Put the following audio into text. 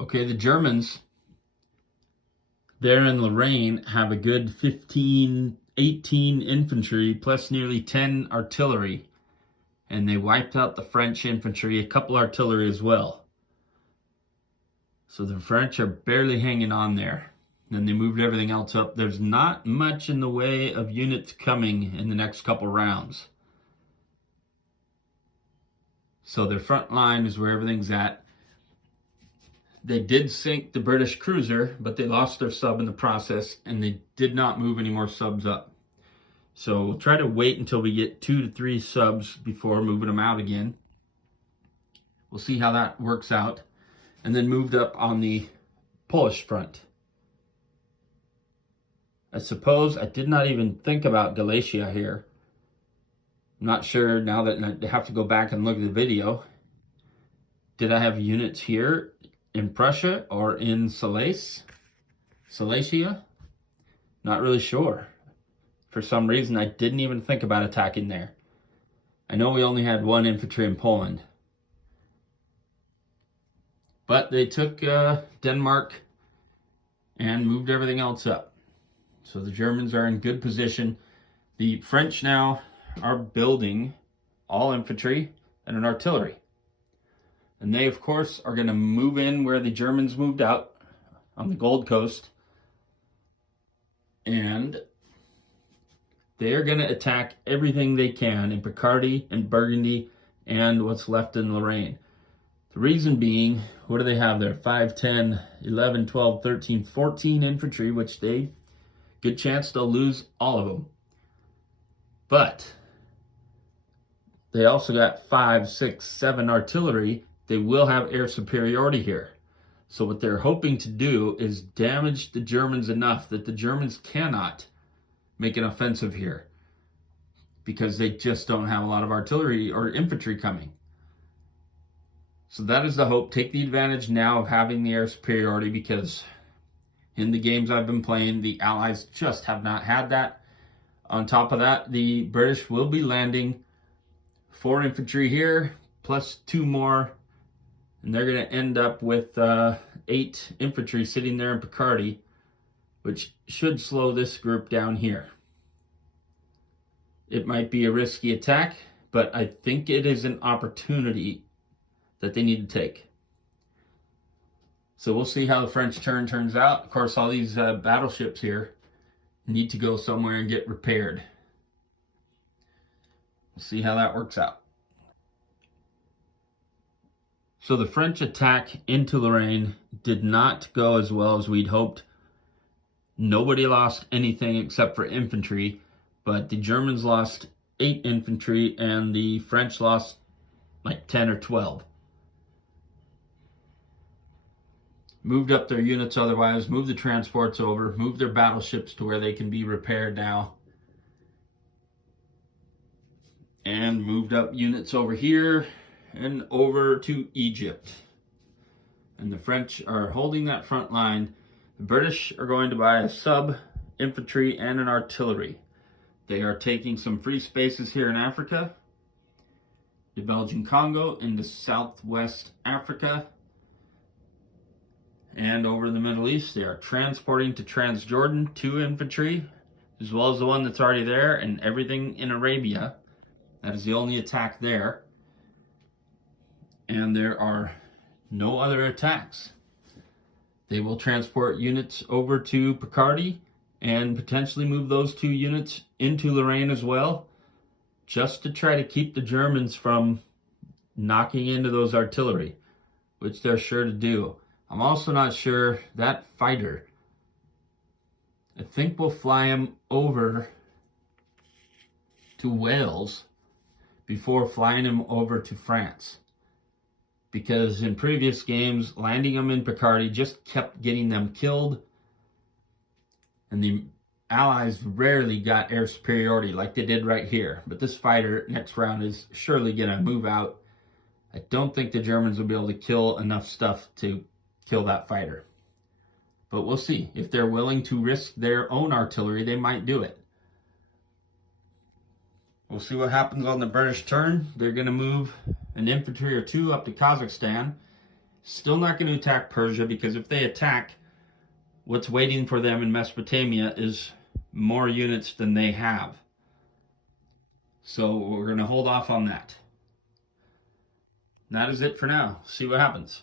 Okay, the Germans there in Lorraine have a good 15, 18 infantry plus nearly 10 artillery. And they wiped out the French infantry, a couple artillery as well. So the French are barely hanging on there. And they moved everything else up. There's not much in the way of units coming in the next couple rounds. So their front line is where everything's at. They did sink the British cruiser, but they lost their sub in the process, and they did not move any more subs up. So we'll try to wait until we get 2 to 3 subs before moving them out again. We'll see how that works out. And then moved up on the Polish front. I suppose I did not even think about Galicia here. I'm not sure now that I have to go back and look at the video. Did I have units here in Prussia or in Silesia? Not really sure. For some reason, I didn't even think about attacking there. I know we only had 1 infantry in Poland. But they took Denmark and moved everything else up. So the Germans are in good position. The French now are building all infantry and an artillery. And they, of course, are going to move in where the Germans moved out on the Gold Coast. And they are going to attack everything they can in Picardy and Burgundy and what's left in Lorraine. The reason being, what do they have there? 5, 10, 11, 12, 13, 14 infantry, which they, good chance they'll lose all of them. But they also got 5, 6, 7 artillery. They will have air superiority here. So what they're hoping to do is damage the Germans enough that the Germans cannot make an offensive here, because they just don't have a lot of artillery or infantry coming. So that is the hope. Take the advantage now of having the air superiority, because in the games I've been playing, the Allies just have not had that. On top of that, the British will be landing 4 infantry here, plus 2 more, and they're going to end up with 8 infantry sitting there in Picardy, which should slow this group down here. It might be a risky attack, but I think it is an opportunity that they need to take. So we'll see how the French turn turns out. Of course, all these battleships here need to go somewhere and get repaired. We'll see how that works out. So the French attack into Lorraine did not go as well as we'd hoped. Nobody lost anything except for infantry, but the Germans lost 8 infantry and the French lost like 10 or 12. Moved up their units otherwise, moved the transports over, moved their battleships to where they can be repaired now. And moved up units over here and over to Egypt. And the French are holding that front line. The British are going to buy a sub, infantry, and an artillery. They are taking some free spaces here in Africa, the Belgian Congo, into Southwest Africa, and over in the Middle East. They are transporting to Transjordan 2 infantry, as well as the one that's already there, and everything in Arabia. That is the only attack there. And there are no other attacks. They will transport units over to Picardy and potentially move those 2 units into Lorraine as well, just to try to keep the Germans from knocking into those artillery, which they're sure to do. I'm also not sure that fighter, I think we'll fly him over to Wales before flying him over to France. Because in previous games, landing them in Picardy just kept getting them killed. And the Allies rarely got air superiority like they did right here. But this fighter next round is surely going to move out. I don't think the Germans will be able to kill enough stuff to kill that fighter. But we'll see. If they're willing to risk their own artillery, they might do it. We'll see what happens on the British turn. They're going to move an infantry or 2 up to Kazakhstan, Still not going to attack Persia, because if they attack, what's waiting for them in Mesopotamia is more units than they have. So we're going to hold off on that. That is it for now. See what happens.